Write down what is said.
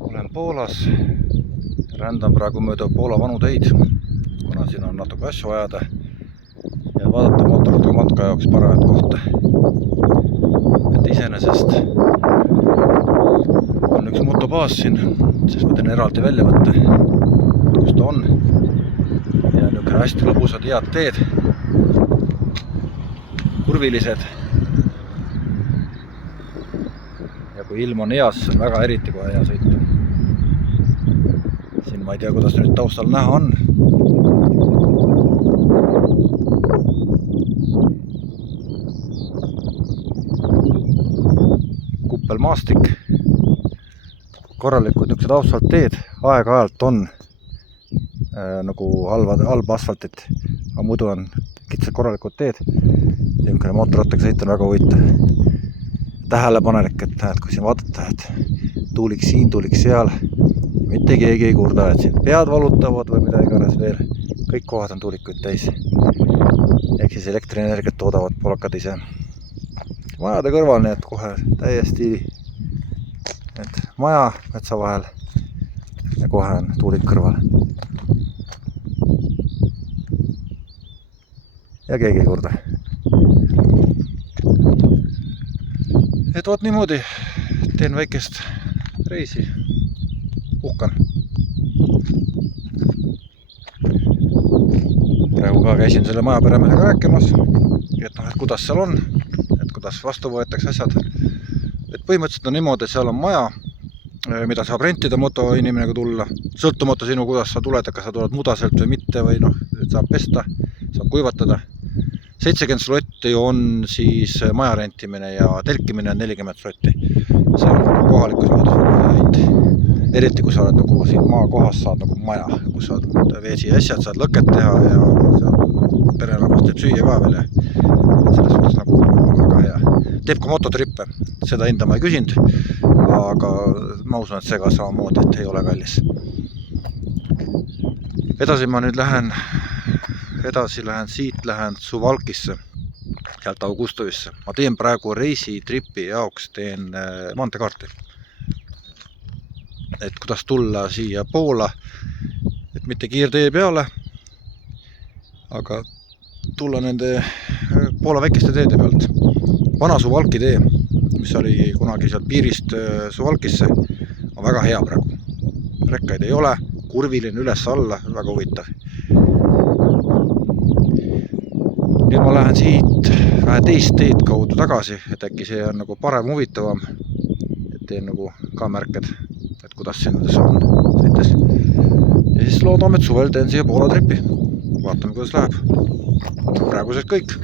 Olen Poolas, rändan praegu mööda Poola vanu teid, kuna siin on natuke asju ajada ja vaadata mootorrattaga matka jaoks paremat kohta. Et iseenesest on üks motobaas siin, siis ma teen eraldi välja võtta, kus ta on. Ja niisugune hästi lõbusad head teed, kurvilised. Ja kui ilm on heas, siis on väga eriti kohe hea sõita. Siin ma ei tea, kuidas nüüd taustal näha on. Kuppelmaastik, korralikud niisugused asfaltteed, aeg-ajalt on nagu halba asfaltit, aga muidu on kitsad korralikud teed. Niisugune mootorrattaga sõita on väga huvitav. Tähelepanelik, et näed, kui siin vaadata, et tuulik siin, tuulik seal, mitte keegi ei kurda, et siin pead valutavad või mida iganes veel. Kõik kohad on tuulikuid täis. Ehk siis elektrienergiat toodavad poolakad ise. Majade kõrval, nii et kohe täiesti et maja metsa vahel ja kohe on tuulik kõrval. Ja keegi ei kurda. Et oot niimoodi, teen väikest reisi, uhkan. Praegu ka käisin selle majaperemehega rääkimas, et kuidas seal on, et kuidas vastu võetakse asjad. Et põhimõtteliselt on niimoodi, et seal on maja, mida saab rentida motoinimene tulla. Sõltumata sinu, kuidas sa tuled, kas sa tuled mudaselt või mitte, või saab pesta, saab kuivatada. 70 slotti on siis maja rentimine ja telkimine on 40 slotti. See on kohalikus mõõdus väga hind. Eriti kui sa oled nagu siin maakohas saad nagu maja, kus saad veesi asjad, saad lõket teha ja saad pererahvast teeb süüa ka veel. Et selles suhtes nagu väga hea. Teeb ka mototrippe, seda hinda ma ei küsinud, aga ma usun, et see ka samamoodi, et ei ole kallis. Edasi ma nüüd lähen siit Suwałkisse, sealt Augustovisse. Ma teen praegu reisitripi jaoks, teen maanteekaarti. Et kuidas tulla siia Poola, et mitte kiirtee peale, aga tulla nende Poola väikeste teede pealt. Vana Suwałki tee, mis oli kunagi sealt piirist Suwałkisse, on väga hea praegu. Rekkaid ei ole, kurviline üles-alla, väga huvitav. Nüüd ma lähen siit vähe teist teed kaudu tagasi, et äkki see on nagu parem huvitavam, et teen nagu ka märked, et kuidas siin on sõites. Ja siis loodame, et suvel teen siia Poola tripi. Vaatame, kuidas läheb. Praeguseks kõik.